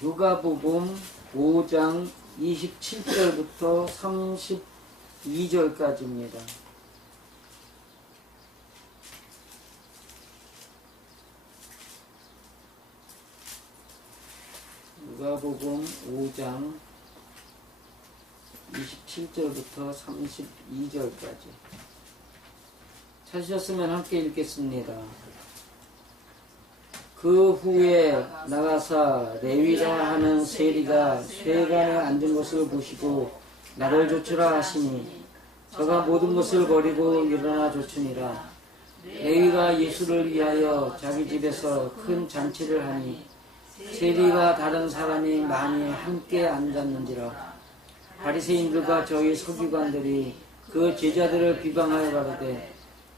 누가복음 5장 27절부터 32절까지입니다. 누가복음 5장 27절부터 32절까지 찾으셨으면 함께 읽겠습니다. 그 후에 나가사 레위라 하는 세리가 쇠관에 앉은 것을 보시고 나를 조추라 하시니 저가 모든 것을 버리고 일어나 조추니라. 레위가 예수를 위하여 자기 집에서 큰 잔치를 하니 세리와 다른 사람이 많이 함께 앉았는지라. 바리새인들과 저희 서기관들이 그 제자들을 비방하여 가로되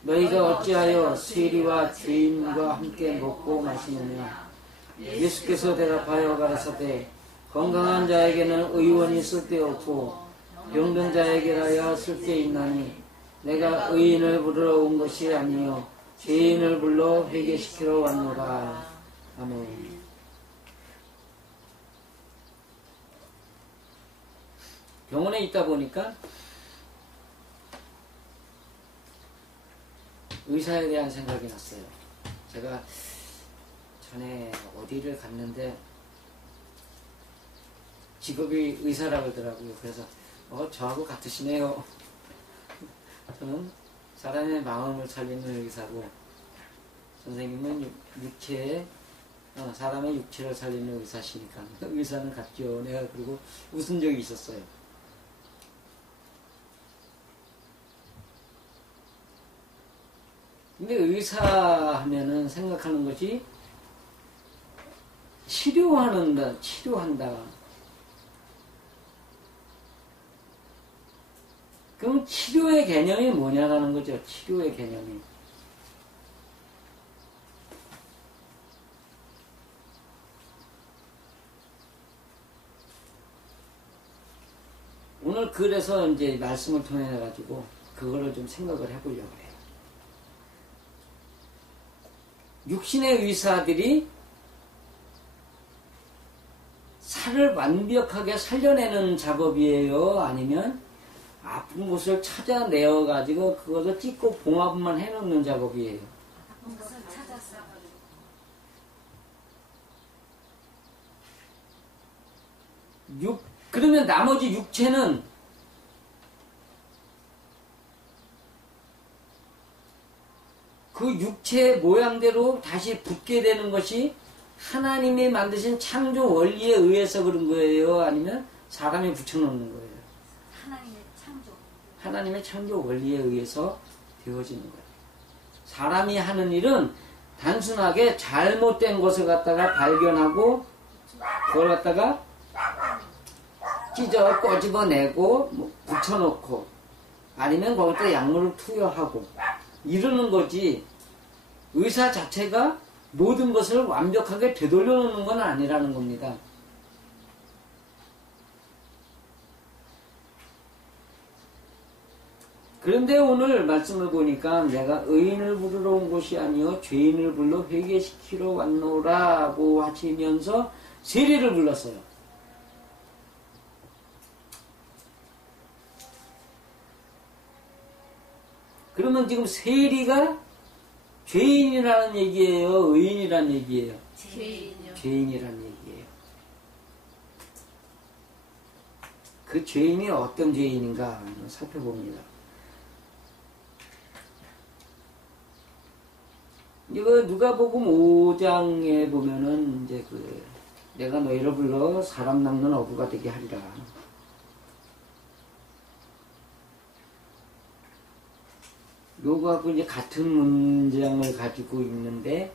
너희가 어찌하여 세리와 죄인과 함께 먹고 마시느냐. 예수께서 대답하여 가라사대 건강한 자에게는 의원이 쓸데없고 병든 자에게라야 쓸데있나니 내가 의인을 부르러 온 것이 아니요 죄인을 불러 회개시키러 왔노라. 아멘. 병원에 있다 보니까 의사에 대한 생각이 났어요. 제가 전에 어디를 갔는데 직업이 의사라고 하더라고요. 그래서 저하고 같으시네요. 저는 사람의 마음을 살리는 의사고 선생님은 사람의 육체를 살리는 의사시니까 의사는 같죠. 내가 그리고 웃은 적이 있었어요. 근데 의사 하면은 생각하는 것이 치료한다. 그럼 치료의 개념이 뭐냐라는 거죠. 치료의 개념이. 오늘 그래서 이제 말씀을 통해 가지고 그거를 좀 생각을 해보려고 해요. 육신의 의사들이 살을 완벽하게 살려내는 작업이에요? 아니면 아픈 곳을 찾아내어 가지고 그것을 찢고 봉합만 해놓는 작업이에요? 아픈 곳을 찾았어. 그러면 나머지 육체는 그 육체의 모양대로 다시 붙게 되는 것이 하나님이 만드신 창조 원리에 의해서 그런 거예요? 아니면 사람이 붙여놓는 거예요? 하나님의 창조 원리에 의해서 되어지는 거예요. 사람이 하는 일은 단순하게 잘못된 것을 갖다가 발견하고 그걸 갖다가 찢어 꼬집어내고 붙여놓고 아니면 거기다 약물을 투여하고 이러는 거지 의사 자체가 모든 것을 완벽하게 되돌려 놓는 건 아니라는 겁니다. 그런데 오늘 말씀을 보니까 내가 의인을 부르러 온 것이 아니요 죄인을 불러 회개시키러 왔노라고 하시면서 세리를 불렀어요. 그러면 지금 세리가 죄인이라는 얘기예요? 의인이라는 얘기예요? 죄인이요. 죄인이라는 얘기예요. 그 죄인이 어떤 죄인인가 살펴봅니다. 이거 누가복음 5장에 보면은 이제 내가 너희를 불러 사람 낚는 어부가 되게 하리라. 요거하고 이제 같은 문장을 가지고 있는데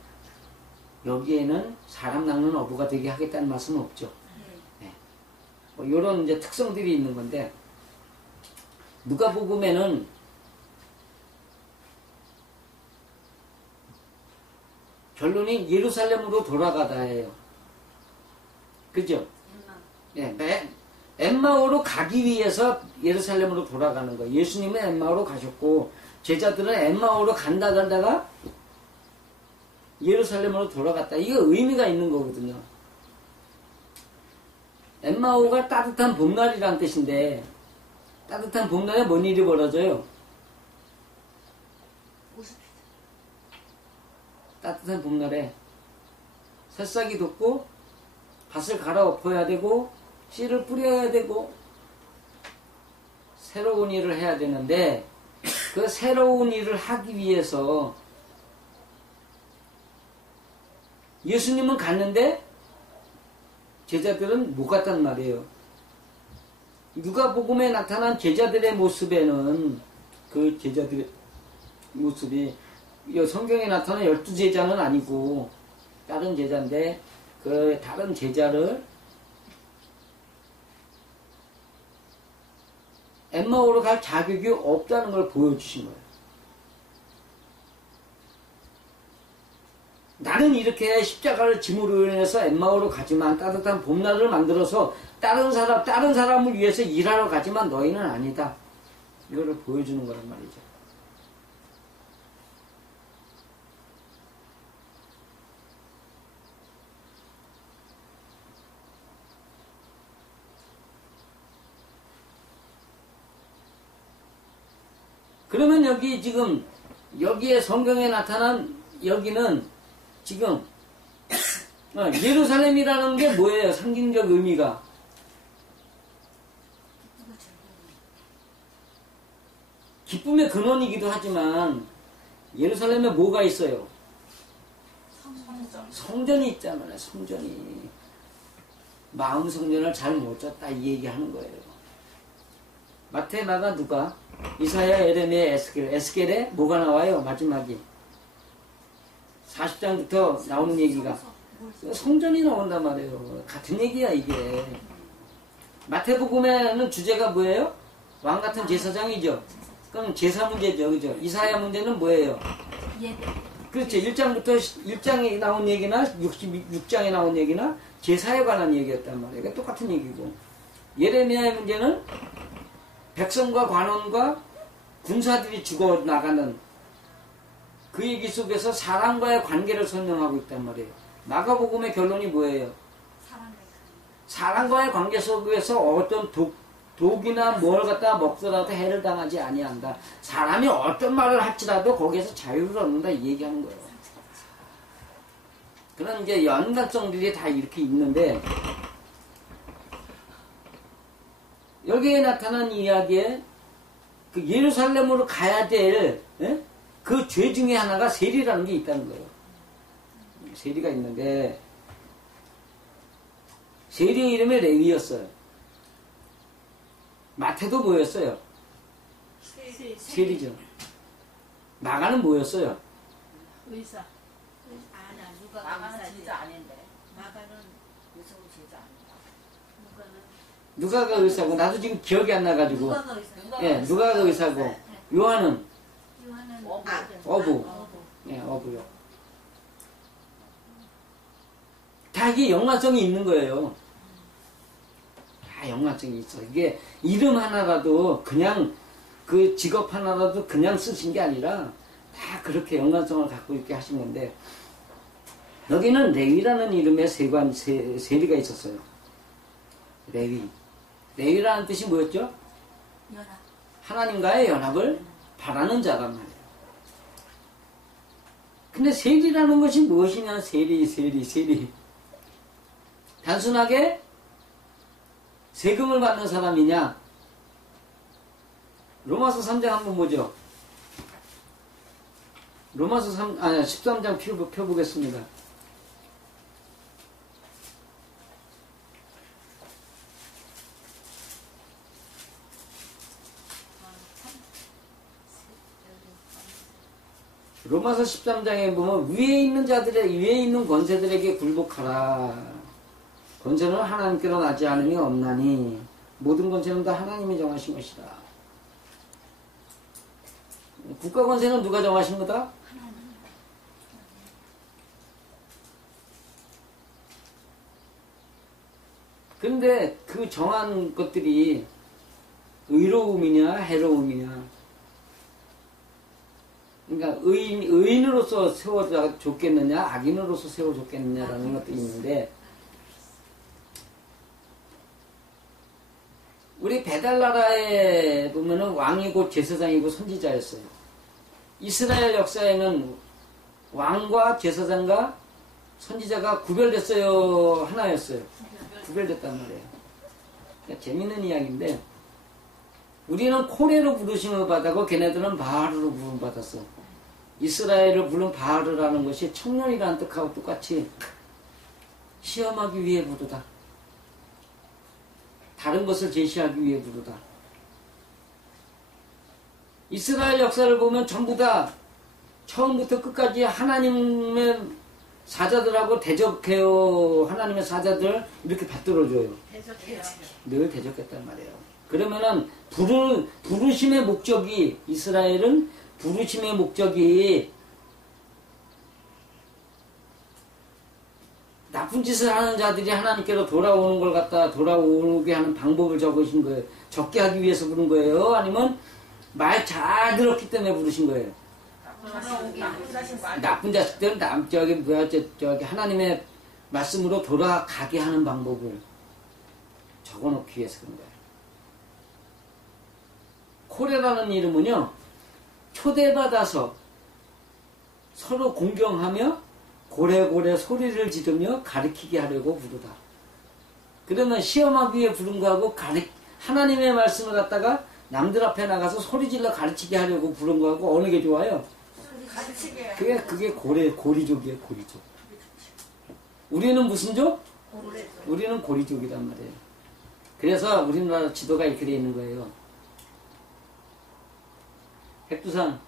여기에는 사람 낚는 어부가 되게 하겠다는 말씀은 없죠. 네. 요런 이제 특성들이 있는 건데 누가복음에는 결론이 예루살렘으로 돌아가다예요. 그죠? 네, 엠마오로 가기 위해서 예루살렘으로 돌아가는 거예요. 예수님은 엠마오로 가셨고 제자들은 엠마오로 간다가 예루살렘으로 돌아갔다. 이거 의미가 있는 거거든요. 엠마오가 따뜻한 봄날이란 뜻인데 따뜻한 봄날에 뭔 일이 벌어져요? 따뜻한 봄날에 새싹이 돋고 밭을 갈아엎어야 되고 씨를 뿌려야 되고 새로운 일을 해야 되는데 그 새로운 일을 하기 위해서 예수님은 갔는데 제자들은 못 갔단 말이에요. 누가복음에 나타난 제자들의 모습에는 그 제자들의 모습이 성경에 나타난 12제자는 아니고 다른 제자인데 그 다른 제자를 엠마오로 갈 자격이 없다는 걸 보여주신 거예요. 나는 이렇게 십자가를 짐으로 인해서 엠마오로 가지만 따뜻한 봄날을 만들어서 다른 사람을 위해서 일하러 가지만 너희는 아니다. 이거를 보여주는 거란 말이죠. 그러면 여기 지금 여기에 성경에 나타난 여기는 지금 예루살렘이라는 게 뭐예요? 상징적 의미가 기쁨의 근원이기도 하지만 예루살렘에 뭐가 있어요? 성전이 있잖아요. 성전이 마음 성전을 잘 못 졌다 이 얘기하는 거예요. 마태, 마가, 누가, 이사야, 에레미야, 에스겔에 뭐가 나와요? 마지막이 40장부터 나오는 얘기가 성전이 나온단 말이에요. 같은 얘기야 이게. 마태복음에는 주제가 뭐예요? 왕 같은 제사장이죠. 그럼 제사 문제죠. 그죠? 이사야 문제는 뭐예요? 그렇죠. 1장에 나온 얘기나 66장에 나온 얘기나 제사에 관한 얘기였단 말이에요. 그러니까 똑같은 얘기고. 예레미야의 문제는 백성과 관원과 군사들이 죽어나가는 그 얘기 속에서 사람과의 관계를 설명하고 있단 말이에요. 마가복음의 결론이 뭐예요? 사람과의 관계 속에서 어떤 독이나 뭘 갖다 먹더라도 해를 당하지 아니한다. 사람이 어떤 말을 할지라도 거기에서 자유를 얻는다 이 얘기하는 거예요. 그런 이제 연관성들이 다 이렇게 있는데 여기에 나타난 이야기에 그 예루살렘으로 가야 될 그 죄 중에 하나가 세리라는 게 있다는 거예요. 세리가 있는데 세리의 이름이 레위였어요. 마태도 뭐였어요? 세리죠. 마가는 뭐였어요? 의사. 마가는 진짜 아닌데. 마가는 무서운 제자 아닌가? 누가가 의사고 나도 지금 기억이 안 나가지고. 누가가 의사. 예, 누가가 의사고 요한은 어부. 예, 어부요. 다 이게 연관성이 있는 거예요. 다 연관성이 있어. 이게 이름 하나라도 그냥 그 직업 하나라도 그냥 쓰신 게 아니라 다 그렇게 연관성을 갖고 이렇게 하신 건데 여기는 레위라는 이름의 세리가 있었어요. 레위라는 뜻이 뭐였죠? 연합. 하나님과의 연합을 바라는 자란 말이에요. 근데 세리라는 것이 무엇이냐? 세리. 단순하게 세금을 받는 사람이냐? 로마서 3장 한번 보죠. 로마서 13장 펴보겠습니다. 로마서 13장에 보면 위에 있는 권세들에게 굴복하라. 권세는 하나님께로 나지 않음이 없나니 모든 권세는 다 하나님이 정하신 것이다. 국가 권세는 누가 정하신 거다? 그런데 그 정한 것들이 의로움이냐 해로움이냐, 그러니까 의인으로서 세워줬겠느냐 악인으로서 세워줬겠느냐라는 것도 있는데 우리 배달나라에 보면은 왕이 곧 제사장이고 선지자였어요. 이스라엘 역사에는 왕과 제사장과 선지자가 구별됐어요? 하나였어요? 구별됐단 말이에요. 그러니까 재밌는 이야기인데, 우리는 코레로 부르심을 받았고 걔네들은 바하르로 부름 받았어. 이스라엘을 부른 바하르라는 것이 청년이라는 뜻하고 똑같이 시험하기 위해 부르다. 다른 것을 제시하기 위해 부르다. 이스라엘 역사를 보면 전부 다 처음부터 끝까지 하나님의 사자들하고 대적해요. 하나님의 사자들 이렇게 받들어줘요. 늘 대적했단 말이에요. 그러면은 부르심의 목적이, 이스라엘은 부르심의 목적이 나쁜 짓을 하는 자들이 하나님께로 돌아오는 걸 갖다 돌아오게 하는 방법을 적으신 거예요. 적게 하기 위해서 부른 거예요? 아니면 말 잘 들었기 때문에 부르신 거예요? 나쁜 자식들은 저기 하나님의 말씀으로 돌아가게 하는 방법을 적어놓기 위해서 그런 거예요. 코레라는 이름은요, 초대받아서 서로 공경하며 고래고래 소리를 지르며 가르치게 하려고 부르다. 그러면 시험하기 위해 부른 거하고 하나님의 말씀을 갖다가 남들 앞에 나가서 소리질러 가르치게 하려고 부른 거하고 어느 게 좋아요? 가르치게. 그게 고리족이에요, 고리족. 우리는 무슨 족? 우리는 고리족이란 말이에요. 그래서 우리나라 지도가 이렇게 되어 있는 거예요. 백두산.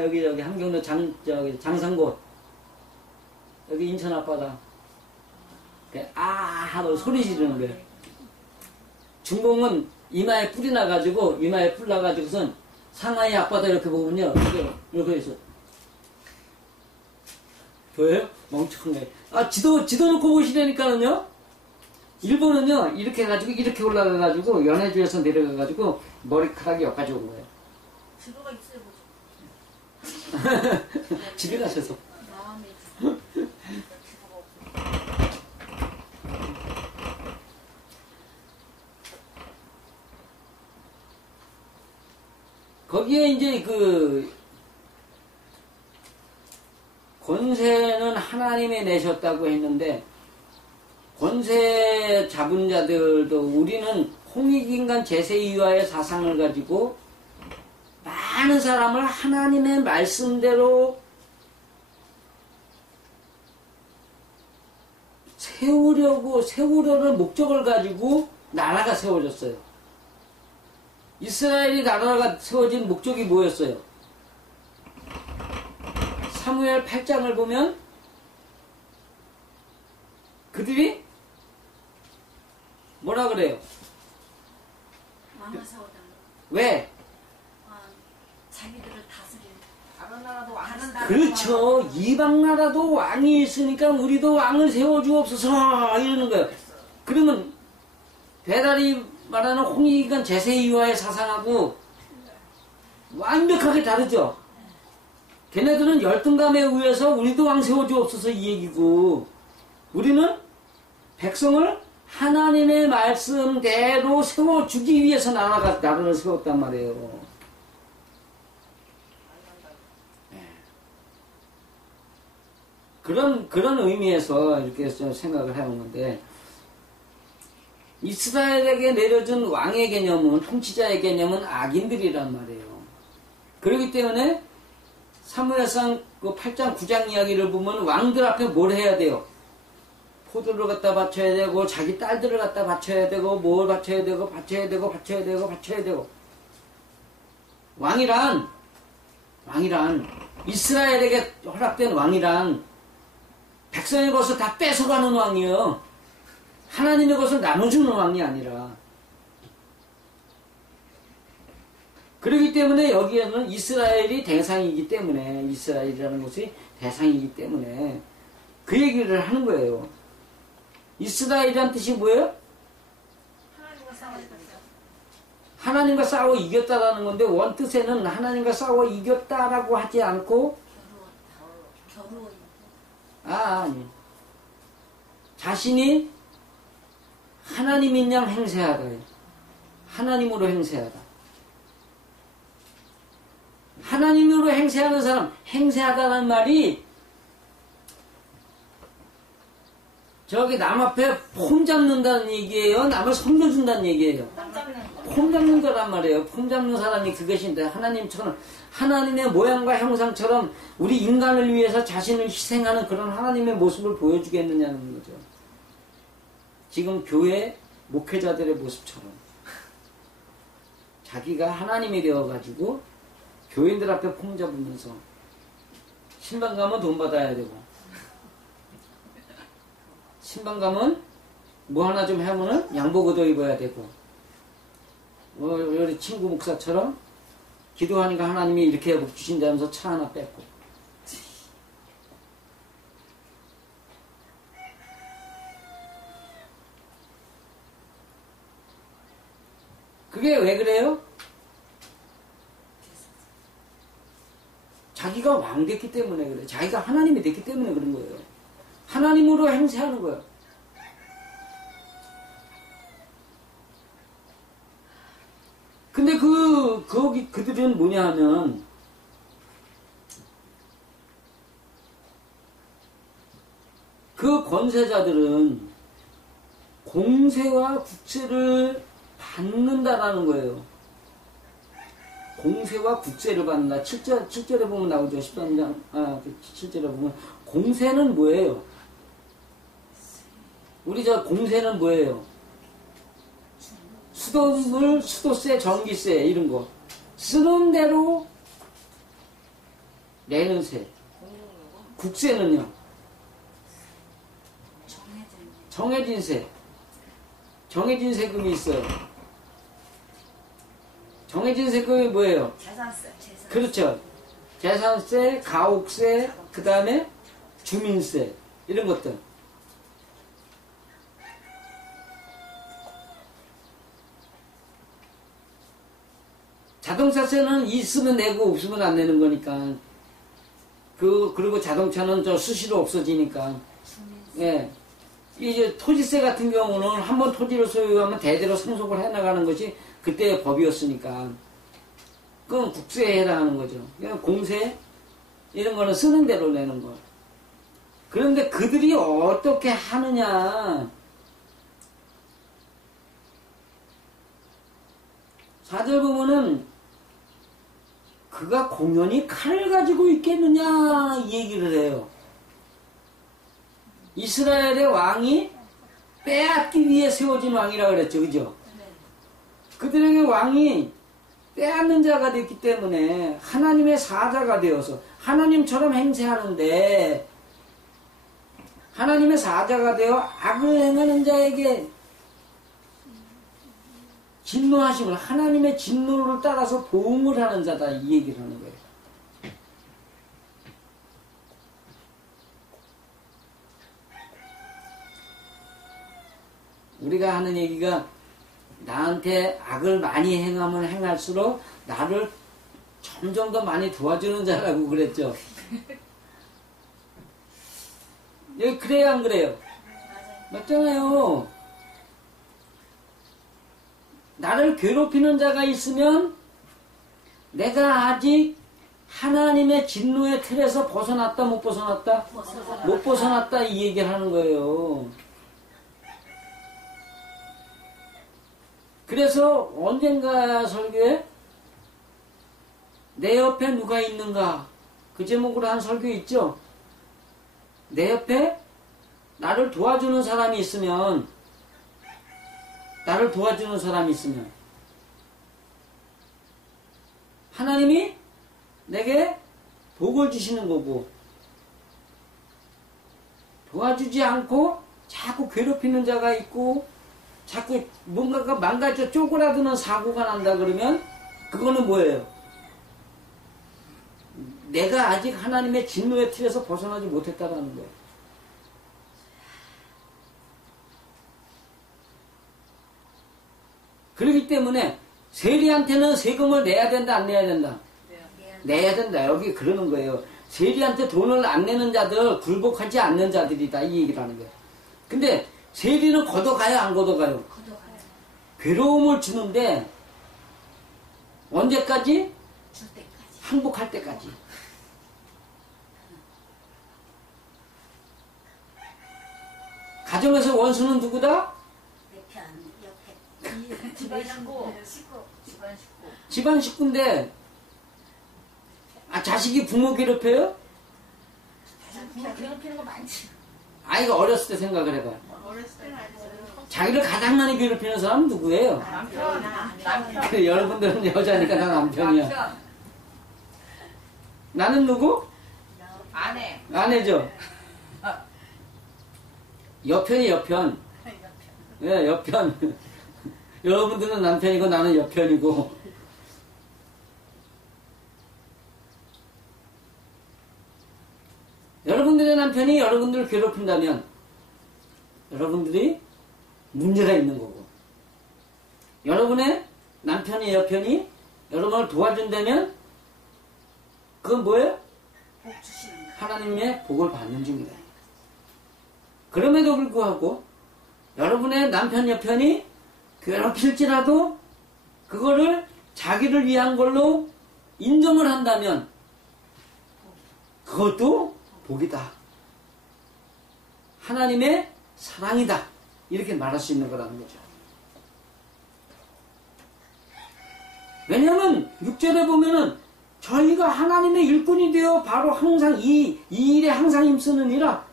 여기 함경도 장산곳. 여기 인천 앞바다. 하고 소리 지르는 거예요. 중공은 이마에 뿔이 나가지고, 이마에 뿔 나가지고선 상하이 앞바다 이렇게 보면요. 이렇게 해서. 보여요? 멍청한 거예요. 지도 놓고 보시라니까는요. 일본은요, 이렇게 해가지고, 이렇게 올라가가지고, 연해주에서 내려가가지고, 머리카락이 여기까지 온 거예요. 지도가 있어요, 보죠. 집에 가셔서. 거기에 이제 권세는 하나님이 내셨다고 했는데, 권세 잡은 자들도 우리는 홍익인간 제세이와의 사상을 가지고 많은 사람을 하나님의 말씀대로 세우려는 목적을 가지고 나라가 세워졌어요. 이스라엘이 나라가 세워진 목적이 뭐였어요? 사무엘 8장을 보면 그들이 뭐라 그래요? 왕을 세워달라고. 왜? 자기들을 다스리는. 다른 나라도 왕은 그렇죠. 이방 나라도 왕이 있으니까 우리도 왕을 세워주옵소서 이러는 거예요. 그러면 배달이 말하는 홍익인간 제세이와의 사상하고 완벽하게 다르죠. 걔네들은 열등감에 의해서 우리도 왕 세워주옵소서 이 얘기고, 우리는 백성을 하나님의 말씀대로 세워주기 위해서 나라를 세웠단 말이에요. 그런 의미에서 이렇게 좀 생각을 해온 건데, 이스라엘에게 내려준 왕의 개념은, 통치자의 개념은 악인들이란 말이에요. 그렇기 때문에 사무엘상 8장 9장 이야기를 보면 왕들 앞에 뭘 해야 돼요? 포도를 갖다 바쳐야 되고, 자기 딸들을 갖다 바쳐야 되고, 뭘 바쳐야 되고, 바쳐야 되고. 왕이란 이스라엘에게 허락된 왕이란 백성의 것을 다 뺏어가는 왕이에요. 하나님의 것을 나눠주는 왕이 아니라. 그렇기 때문에 여기에는 이스라엘이 대상이기 때문에, 이스라엘이라는 것이 대상이기 때문에 그 얘기를 하는 거예요. 이스라엘이란 뜻이 뭐예요? 하나님과 싸우니까. 하나님과 싸워 이겼다라는 건데, 원뜻에는 하나님과 싸워 이겼다라고 하지 않고, 겨루어. 아니. 자신이 하나님인 양 행세하다. 하나님으로 행세하다. 하나님으로 행세하는 사람, 행세하다는 말이 저기 남 앞에 폼 잡는다는 얘기예요? 남을 섬겨준다는 얘기예요? 폼 잡는 거란 말이에요. 폼 잡는 사람이 그것인데 하나님처럼 하나님의 모양과 형상처럼 우리 인간을 위해서 자신을 희생하는 그런 하나님의 모습을 보여주겠느냐는 거죠. 지금 교회 목회자들의 모습처럼 자기가 하나님이 되어가지고 교인들 앞에 폼 잡으면서 신방 가면 돈 받아야 되고 신방 가면 뭐 하나 좀 하면은 양복 얻어 입어야 되고 우리 친구 목사처럼 기도하니까 하나님이 이렇게 복 주신다면서 차 하나 뺐고 그게 왜 그래요? 자기가 왕 됐기 때문에 그래. 자기가 하나님이 됐기 때문에 그런 거예요. 하나님으로 행세하는 거예요. 근데 그들은 뭐냐 하면, 그 권세자들은 공세와 국세를 받는다라는 거예요. 공세와 국세를 받는다. 7절에 보면 나오죠. 13장, 7절에 보면. 공세는 뭐예요? 우리 공세는 뭐예요? 수돗물, 수도세, 전기세, 이런 거. 쓰는 대로 내는 세. 국세는요? 정해진 세. 정해진 세금이 있어요. 정해진 세금이 뭐예요? 재산세. 그렇죠. 재산세, 가옥세, 그 다음에 주민세, 이런 것들. 자동차세는 있으면 내고 없으면 안 내는 거니까. 그리고 자동차는 수시로 없어지니까. 예. 이제 토지세 같은 경우는 한번 토지를 소유하면 대대로 상속을 해나가는 것이 그때의 법이었으니까. 그건 국세에 해당하는 거죠. 그냥 공세, 이런 거는 쓰는 대로 내는 거. 그런데 그들이 어떻게 하느냐. 4절 보면은 그가 공연히 칼을 가지고 있겠느냐 이 얘기를 해요. 이스라엘의 왕이 빼앗기 위해 세워진 왕이라고 그랬죠. 그죠? 그들에게 왕이 빼앗는 자가 됐기 때문에 하나님의 사자가 되어서 하나님처럼 행세하는데 하나님의 사자가 되어 악을 행하는 자에게 진노하심을, 하나님의 진노를 따라서 보응을 하는 자다 이 얘기를 하는 거예요. 우리가 하는 얘기가 나한테 악을 많이 행하면 행할수록 나를 점점 더 많이 도와주는 자라고 그랬죠. 그래요 안 그래요? 맞잖아요. 나를 괴롭히는 자가 있으면 내가 아직 하나님의 진노의 틀에서 벗어났다 못 벗어났다? 못 벗어났다 이 얘기를 하는 거예요. 그래서 언젠가 설교에 내 옆에 누가 있는가 그 제목으로 한 설교 있죠. 내 옆에 나를 도와주는 사람이 있으면 하나님이 내게 복을 주시는 거고 도와주지 않고 자꾸 괴롭히는 자가 있고 자꾸 뭔가가 망가져 쪼그라드는 사고가 난다 그러면 그거는 뭐예요? 내가 아직 하나님의 진노의 틀에서 벗어나지 못했다라는 거예요. 그렇기 때문에 세리한테는 세금을 내야 된다 안 내야 된다? 내야 된다. 여기 그러는 거예요. 세리한테 돈을 안 내는 자들 굴복하지 않는 자들이다 이 얘기를 하는 거예요. 근데 세리는 걷어가요, 안 걷어가요? 걷어가요. 괴로움을 주는데 언제까지? 줄 때까지. 항복할 때까지. 가정에서 원수는 누구다? 내 편, 옆에. 집안 식구. 식구. 집안 식구. 집안 식구인데 자식이 부모 괴롭혀요? 부모 괴롭히는 거 많지. 아이가 어렸을 때 생각을 해봐. 어렸을 때는 알죠. 자기를 가장 많이 괴롭히는 사람은 누구예요? 남편. 그래, 여러분들은 여자니까 나 남편이야. 남편. 나는 누구? 아내. 아내죠. 여편이 여편. 예, 여편. 여러분들은 남편이고 나는 여편이고. 여러분들의 남편이 여러분들을 괴롭힌다면 여러분들이 문제가 있는 거고, 여러분의 남편이 여편이 여러분을 도와준다면 그건 뭐예요? 복 주시는 거. 하나님의 복을 받는 중이다. 그럼에도 불구하고 여러분의 남편 여편이 괴롭힐지라도 그거를 자기를 위한 걸로 인정을 한다면 그것도 복이다. 하나님의 사랑이다. 이렇게 말할 수 있는 거라는 거죠. 왜냐하면 6절에 보면은 저희가 하나님의 일꾼이 되어 바로 항상 이 일에 항상 힘쓰느니라.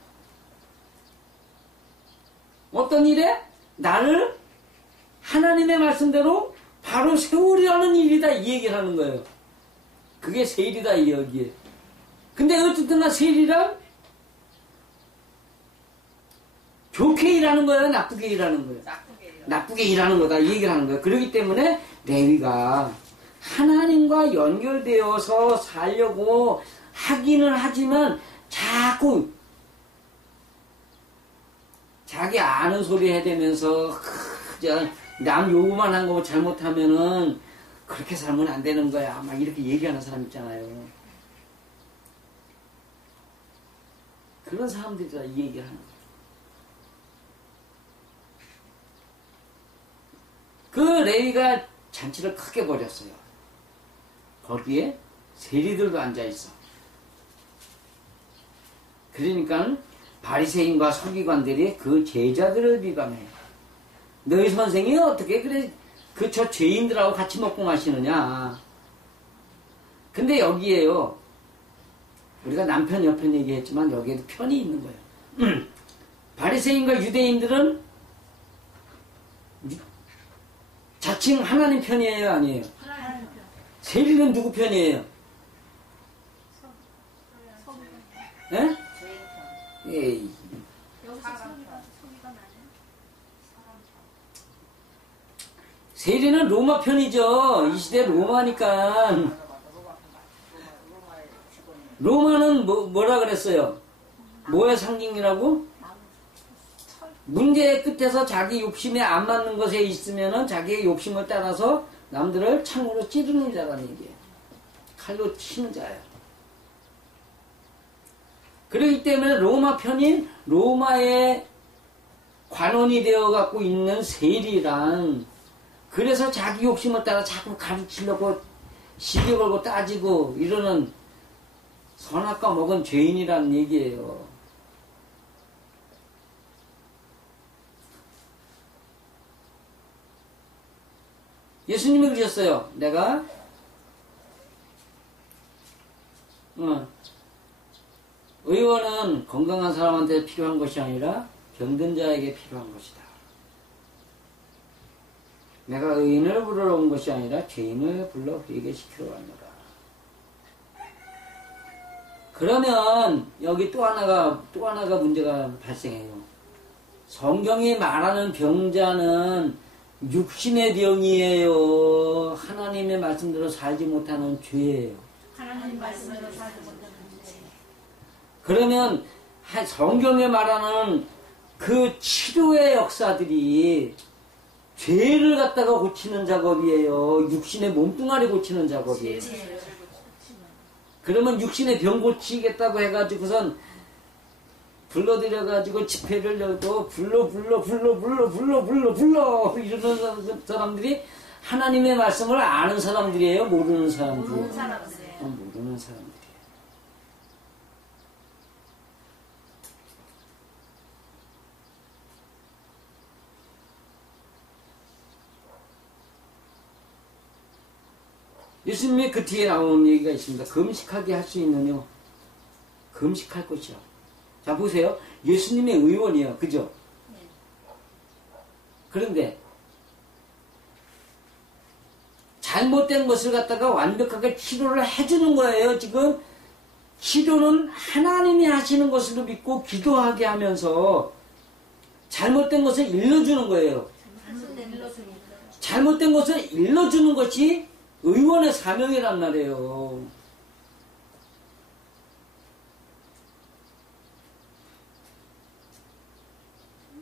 어떤 일에? 나를 하나님의 말씀대로 바로 세우려는 일이다, 이 얘기를 하는 거예요. 그게 세일이다, 이 여기에. 근데 어쨌든 세일이란 좋게 일하는 거예요, 나쁘게 일하는 거예요? 나쁘게 일하는 거다, 이 얘기를 하는 거예요. 그렇기 때문에 레위가 하나님과 연결되어서 살려고 하기는 하지만 자꾸 자기 아는 소리 해대면서 남 요구만 한 거 잘못하면은 그렇게 살면 안 되는 거야, 막 이렇게 얘기하는 사람 있잖아요. 그런 사람들이라 이 얘기를 하는 거예요. 그 레위가 잔치를 크게 벌였어요. 거기에 세리들도 앉아있어. 그러니까 바리새인과 서기관들이 그 제자들을 비방해. 너희 선생이 어떻게 그래 저 죄인들하고 같이 먹고 마시느냐. 근데 여기에요, 우리가 남편 여편 얘기했지만 여기에도 편이 있는 거예요. 바리새인과 유대인들은 자칭 하나님 편이에요, 아니에요? 하나님 편. 세리는 누구 편이에요? 예? 에이. 여기서 소리가 나요. 세리는 로마 편이죠. 이 시대 로마니까. 로마는 뭐라 그랬어요? 뭐의 상징이라고? 문제의 끝에서 자기 욕심에 안 맞는 것에 있으면은 자기의 욕심을 따라서 남들을 창으로 찌르는 자라는 얘기예요. 칼로 치는 자예요. 그렇기 때문에 로마 편인 로마의 관원이 되어 갖고 있는 세리란, 그래서 자기 욕심을 따라 자꾸 가르치려고 시비 걸고 따지고 이러는 선악과 먹은 죄인이라는 얘기예요. 예수님이 그러셨어요. 내가 의원은 건강한 사람한테 필요한 것이 아니라 병든 자에게 필요한 것이다. 내가 의인을 부르러 온 것이 아니라 죄인을 불러 회개시키러 왔노라. 그러면 여기 또 하나가 문제가 발생해요. 성경이 말하는 병자는 육신의 병이에요. 하나님의 말씀대로 살지 못하는 죄예요. 하나님 말씀대로 살지 못하는 죄. 그러면 성경에 말하는 그 치료의 역사들이 죄를 갖다가 고치는 작업이에요. 육신의 몸뚱아리 고치는 작업이에요. 그러면 육신의 병 고치겠다고 해가지고선 불러들여가지고 집회를 열고 불러 이러는 사람들이 하나님의 말씀을 아는 사람들이에요? 모르는 사람들이에요? 모르는 사람들이에요. 모르는 사람들이에요. 예수님의 그 뒤에 나오는 얘기가 있습니다. 금식하게 할 수 있느냐? 금식할 것이요. 자, 보세요. 예수님의 의원이에요. 그죠? 그런데 잘못된 것을 갖다가 완벽하게 치료를 해주는 거예요. 지금 치료는 하나님이 하시는 것으로 믿고 기도하게 하면서 잘못된 것을 일러주는 거예요. 잘못된 것을 일러주는 것이 의원의 사명이란 말이에요.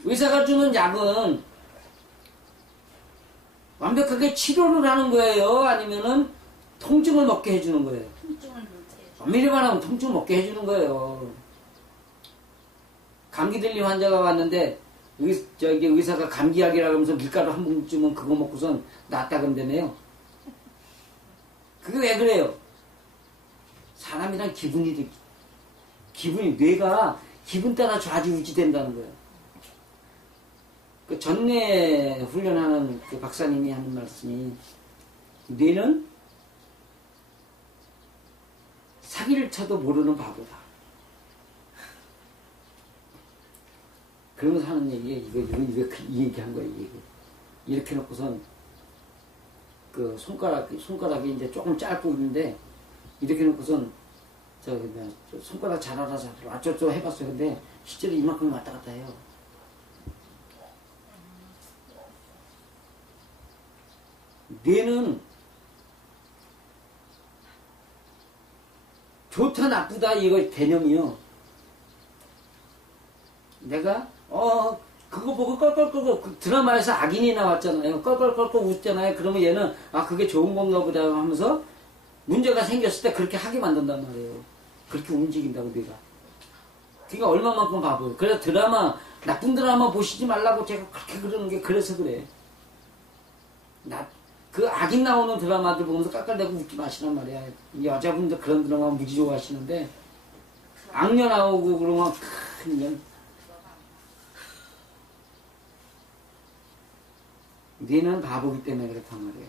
의사가 주는 약은 완벽하게 치료를 하는 거예요? 아니면은 통증을 먹게 해주는 거예요? 통증을 먹게. 엄밀히 말하면 통증을 먹게 해주는 거예요. 감기 들린 환자가 왔는데 의사가 감기약이라고 하면서 밀가루 한 봉지면 그거 먹고선 낫다 그런다며요. 그게 왜 그래요? 사람이란 기분이 뇌가 기분 따라 좌지우지 된다는 거예요. 그 전뇌 훈련하는 그 박사님이 하는 말씀이 뇌는 사기를 쳐도 모르는 바보다. 그러면서 하는 얘기에 이거 이 얘기한 거예요. 이 얘기. 이렇게 놓고선 그 손가락이 이제 조금 짧고 있는데 이렇게 놓고선 손가락 잘 알아서 어쩌고 해봤어요. 근데 실제로 이만큼 왔다 갔다 해요. 뇌는 좋다 나쁘다 이거 개념이요. 내가 그거 보고 껄껄껄껄 그 드라마에서 악인이 나왔잖아요. 껄껄껄껄 웃잖아요. 그러면 얘는 그게 좋은 건가 보다 하면서 문제가 생겼을 때 그렇게 하게 만든단 말이에요. 그렇게 움직인다고 뇌가. 그러니까 얼마만큼 바보예요. 그래서 나쁜 드라마 보시지 말라고 제가 그렇게 그러는 게 그래서 그래. 그 악인 나오는 드라마들 보면서 깔깔대고 웃지 마시란 말이야. 여자분들 그런 드라마 무지 좋아하시는데 악녀 나오고 그러면 그냥 뇌는 바보기 때문에 그렇단 말이에요.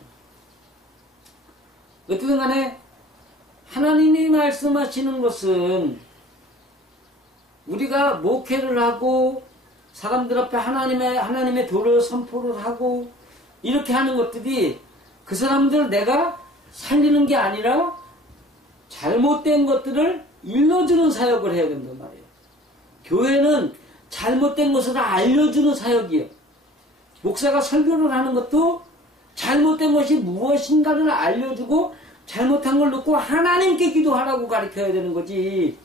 어쨌든 간에 하나님이 말씀하시는 것은 우리가 목회를 하고 사람들 앞에 하나님의 도를 선포를 하고 이렇게 하는 것들이 그 사람들 내가 살리는 게 아니라 잘못된 것들을 일러주는 사역을 해야 된단 말이에요. 교회는 잘못된 것을 알려주는 사역이에요. 목사가 설교를 하는 것도 잘못된 것이 무엇인가를 알려주고 잘못한 걸 놓고 하나님께 기도하라고 가르쳐야 되는 거지.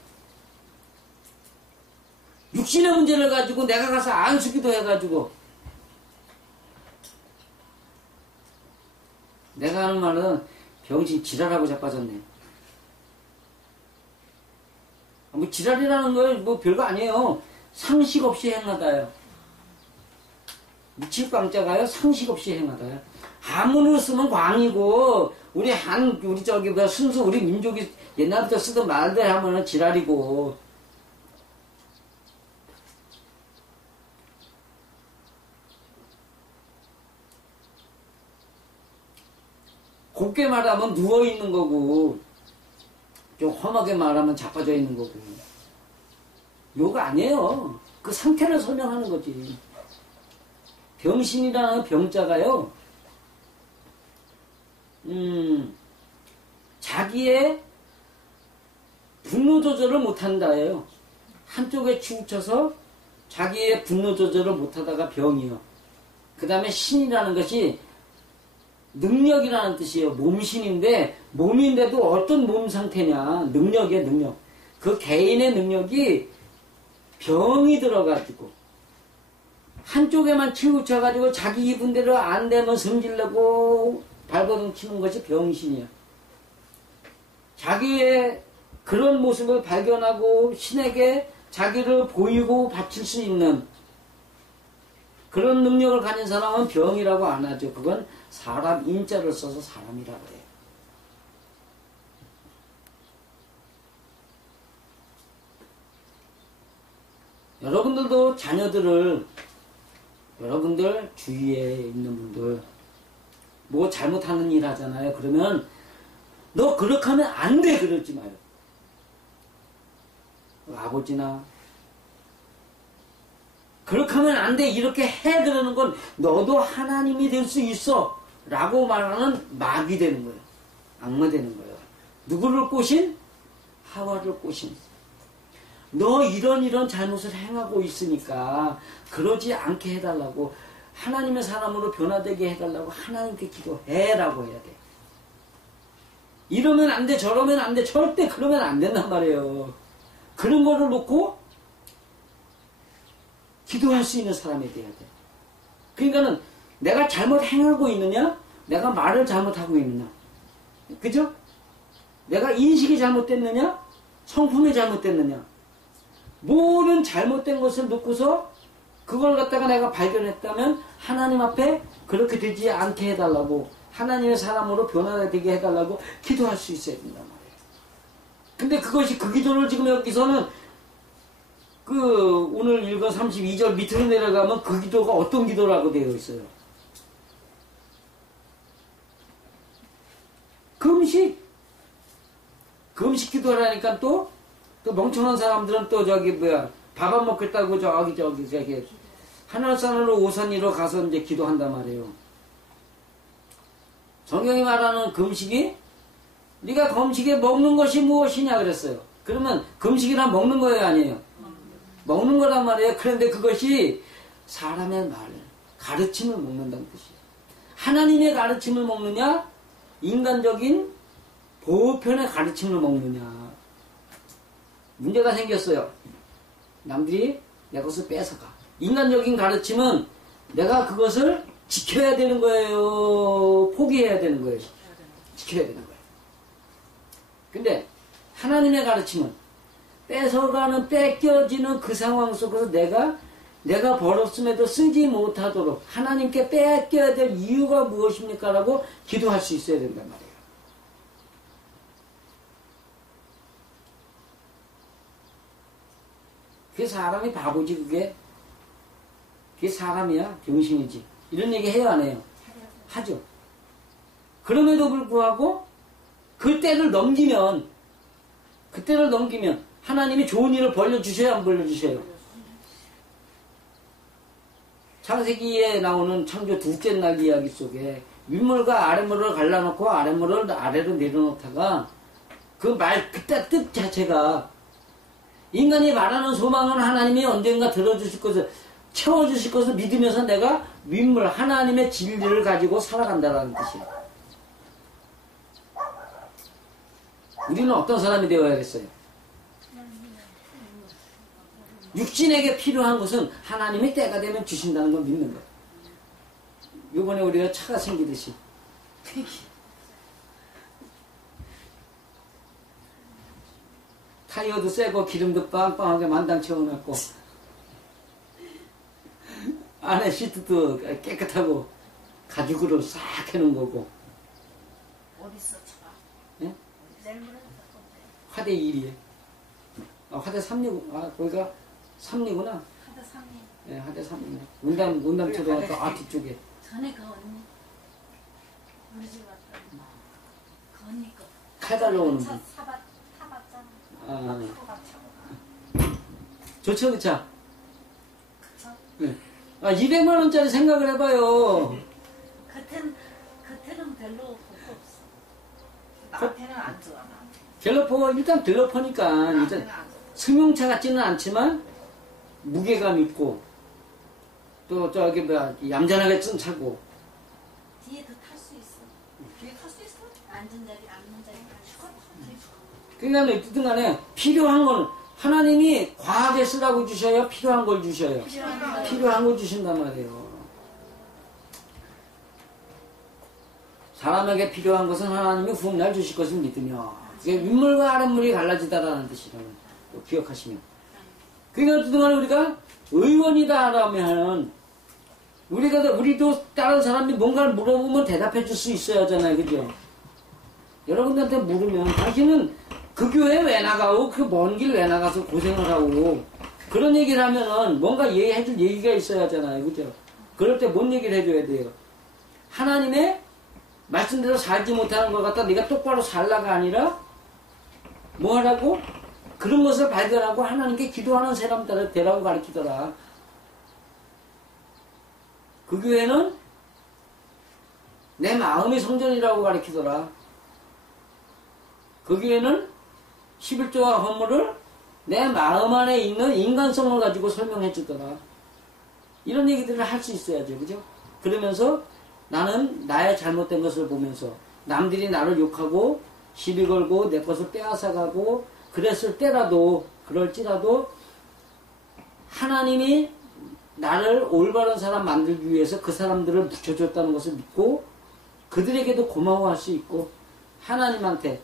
육신의 문제를 가지고 내가 가서 안수기도 해가지고 내가 하는 말은 병신 지랄하고 자빠졌네. 뭐 지랄이라는 건 뭐 별거 아니에요. 상식 없이 행하다요. 미칠 광자가요. 상식 없이 행하다요. 한문으로 쓰면 광이고 우리 순수 우리 민족이 옛날부터 쓰던 말들 하면은 지랄이고. 곱게 말하면 누워있는 거고 좀 험하게 말하면 자빠져 있는 거고. 욕 아니에요. 그 상태를 설명하는 거지. 병신이라는 병자가요. 자기의 분노 조절을 못한다예요. 한쪽에 치우쳐서 자기의 분노 조절을 못하다가 병이요. 그 다음에 신이라는 것이 능력이라는 뜻이에요. 몸신인데 몸인데도 어떤 몸 상태냐. 능력이에요. 능력. 그 개인의 능력이 병이 들어가지고 한쪽에만 치우쳐가지고 자기 기분대로 안 되면 성질내고 발버둥 치는 것이 병신이야. 자기의 그런 모습을 발견하고 신에게 자기를 보이고 바칠 수 있는 그런 능력을 가진 사람은 병이라고 안 하죠. 그건 사람 인자를 써서 사람이라고 해요. 여러분들도 자녀들을 여러분들 주위에 있는 분들 뭐 잘못하는 일 하잖아요. 그러면 너 그렇게 하면 안 돼 그러지 마요. 아버지나 그렇게 하면 안 돼 이렇게 해 그러는 건 너도 하나님이 될 수 있어 라고 말하는 마귀 되는 거예요. 악마 되는 거예요. 누구를 꼬신? 하와를 꼬신. 너 이런 잘못을 행하고 있으니까 그러지 않게 해달라고 하나님의 사람으로 변화되게 해달라고 하나님께 기도해라고 해야 돼. 이러면 안 돼 저러면 안 돼 절대 그러면 안 된단 말이에요. 그런 거를 놓고 기도할 수 있는 사람이 돼야 돼. 그러니까는 내가 잘못 행하고 있느냐 내가 말을 잘못하고 있느냐 그죠? 내가 인식이 잘못됐느냐 성품이 잘못됐느냐 모든 잘못된 것을 놓고서 그걸 갖다가 내가 발견했다면 하나님 앞에 그렇게 되지 않게 해달라고 하나님의 사람으로 변화되게 해달라고 기도할 수 있어야 된단 말이에요. 근데 그것이 그 기도를 지금 여기서는 그 오늘 읽은 32절 밑으로 내려가면 그 기도가 어떤 기도라고 되어 있어요. 금식 기도라니까 또 멍청한 사람들은 또 밥 안 먹겠다고 저기 하늘산으로 오산이로 가서 이제 기도한단 말이에요. 성경이 말하는 금식이 네가 금식에 먹는 것이 무엇이냐 그랬어요. 그러면 금식이란 먹는 거예요 아니에요? 먹는 거란 말이에요. 그런데 그것이 사람의 말, 가르침을 먹는다는 뜻이에요. 하나님의 가르침을 먹느냐 인간적인 보편의 가르침을 먹느냐. 문제가 생겼어요. 남들이 내 것을 뺏어가. 인간적인 가르침은 내가 그것을 지켜야 되는 거예요. 포기해야 되는 거예요. 지켜야 되는 거예요. 근데 하나님의 가르침은 뺏겨지는 그 상황 속에서 내가 벌었음에도 쓰지 못하도록 하나님께 뺏겨야 될 이유가 무엇입니까? 라고 기도할 수 있어야 된단 말이에요. 그게 사람이 바보지 그게 사람이야 병신이지 이런 얘기 해요 안 해요? 하죠. 그럼에도 불구하고 그때를 넘기면 하나님이 좋은 일을 벌려주셔야 안 벌려주셔요? 창세기에 나오는 창조 둘째 날 이야기 속에 윗물과 아랫물을 갈라놓고 아랫물을 아래로 내려놓다가 그 그때 뜻 자체가 인간이 말하는 소망은 하나님이 언젠가 들어주실 것을 채워주실 것을 믿으면서 내가 윗물 하나님의 진리를 가지고 살아간다는 뜻이에요. 우리는 어떤 사람이 되어야겠어요? 육신에게 필요한 것은 하나님이 때가 되면 주신다는 걸 믿는 거예요. 요번에 우리가 차가 생기듯이 타이어도 새고 기름도 빵빵하게 만당 채워놨고 안에 시트도 깨끗하고 가죽으로 싹 해놓은 거고. 어딨어 차가? 예? 내일 모레 화대 1이에요. 화대 3리, 거기가 3리구나. 하다 3일. 예, 화대 3리네. 운담 초등학교 뒤쪽에. 전에 그 언니 우리 집 왔다 그 언니 거 칼 달려오는 분. 타봤잖아. 아, 타고 좋죠, 그 차? 그쵸? 네. 200만 원짜리 생각을 해봐요. 겉에는 별로 볼거 없어. 나한테는 안 좋아. 갤러퍼가 일단 갤러퍼니까 일단 승용차 같지는 않지만 무게감 있고 또 저기 얌전하게 쓴 차고. 뒤에도 탈 수 있어. 뒤에 탈 수 있어? 앉은 자리 앉는 자리 다 죽어. 그러니까 어쨌든 간에 필요한 거는 하나님이 과하게 쓰라고 주셔야 필요한 걸 주셔요. 필요한 걸 주신단 말이에요. 사람에게 필요한 것은 하나님이 훗날 주실 것을 믿으며 그게 윗물과 아랫물이 갈라지다라는 뜻이라는 거 기억하시면 그러니까 그동안 우리가 의원이다 하면 우리도 다른 사람이 뭔가를 물어보면 대답해 줄 수 있어야 하잖아요. 그죠? 여러분들한테 물으면 당신은 그 교회 왜 나가고 그 먼 길 왜 나가서 고생을 하고 그런 얘기를 하면은 뭔가 해줄 얘기가 있어야 하잖아요. 그죠? 그럴 때 뭔 얘기를 해줘야 돼요? 하나님의 말씀대로 살지 못하는 것 같다 네가 똑바로 살라가 아니라 뭐 하라고? 그런 것을 발견하고 하나님께 기도하는 사람들 되라고 가르치더라. 그 교회는 내 마음의 성전이라고 가르치더라. 그 교회는 11조와 허물을 내 마음 안에 있는 인간성을 가지고 설명해 주더라. 이런 얘기들을 할 수 있어야죠. 그죠? 그러면서 나는 나의 잘못된 것을 보면서 남들이 나를 욕하고 시비 걸고 내 것을 빼앗아가고 그랬을 때라도 그럴지라도 하나님이 나를 올바른 사람 만들기 위해서 그 사람들을 붙여줬다는 것을 믿고 그들에게도 고마워할 수 있고 하나님한테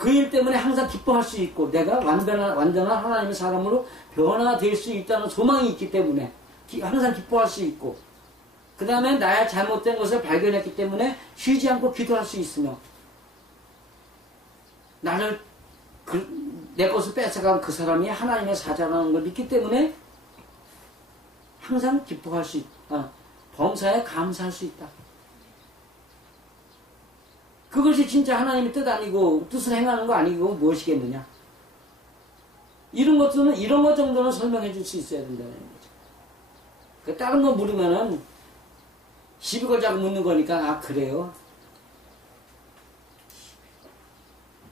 그 일 때문에 항상 기뻐할 수 있고 내가 완전한 하나님의 사람으로 변화될 수 있다는 소망이 있기 때문에 항상 기뻐할 수 있고 그 다음에 나의 잘못된 것을 발견했기 때문에 쉬지 않고 기도할 수 있으며 내 것을 뺏어간 그 사람이 하나님의 사자라는 걸 믿기 때문에 항상 기뻐할 수 있다. 범사에 감사할 수 있다. 그것이 진짜 하나님의 뜻 아니고 뜻을 행하는 거 아니고 무엇이겠느냐. 이런 것 정도는 설명해 줄 수 있어야 된다는 거죠. 다른 거 물으면은 시비 걸자고 묻는 거니까 아 그래요.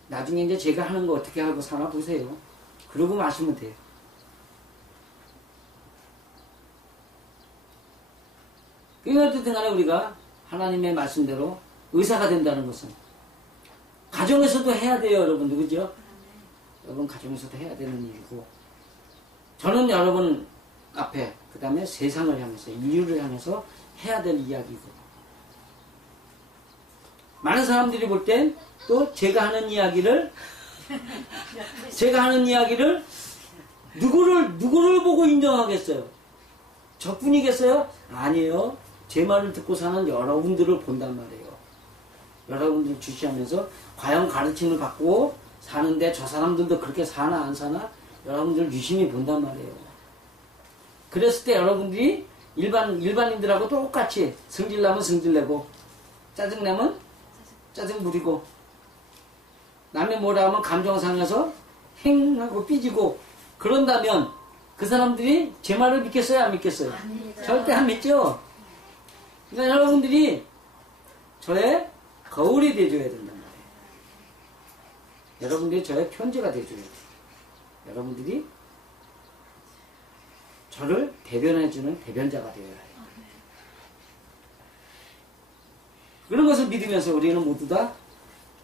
나중에 이제 제가 하는 거 어떻게 하고 사나 보세요. 그러고 마시면 돼요. 그러니까 어쨌든 간에 우리가 하나님의 말씀대로 의사가 된다는 것은 가정에서도 해야 돼요. 여러분들 그죠? 여러분 가정에서도 해야 되는 일이고 저는 여러분 앞에 그 다음에 세상을 향해서 인류를 향해서 해야 될 이야기고 많은 사람들이 볼 땐 또 제가 하는 이야기를 누구를 보고 인정하겠어요? 저뿐이겠어요? 아니에요. 제 말을 듣고 사는 여러분들을 본단 말이에요. 여러분들 주시하면서 과연 가르침을 받고 사는데 저 사람들도 그렇게 사나 안 사나 여러분들 유심히 본단 말이에요. 그랬을 때 여러분들이 일반인들하고 똑같이 성질나면 성질내고 짜증내면 짜증 부리고 남이 뭐라 하면 감정 상해서 행하고 삐지고 그런다면 그 사람들이 제 말을 믿겠어요? 안 믿겠어요? 아닙니다. 절대 안 믿죠? 그러니까 여러분들이 저의 거울이 돼줘야 된단 말이에요. 여러분들이 저의 편지가 돼줘야 돼요. 여러분들이 저를 대변해주는 대변자가 되어야 해요. 그런 것을 믿으면서 우리는 모두 다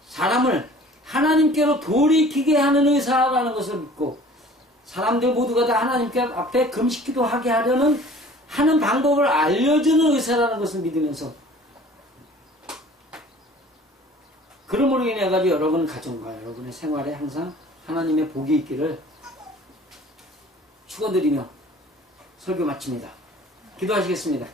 사람을 하나님께로 돌이키게 하는 의사라는 것을 믿고 사람들 모두가 다 하나님께 앞에 금식기도 하게 하는 방법을 알려주는 의사라는 것을 믿으면서 그러므로 인해 가지고 여러분 가정과 여러분의 생활에 항상 하나님의 복이 있기를 축원드리며 설교 마칩니다. 기도하시겠습니다.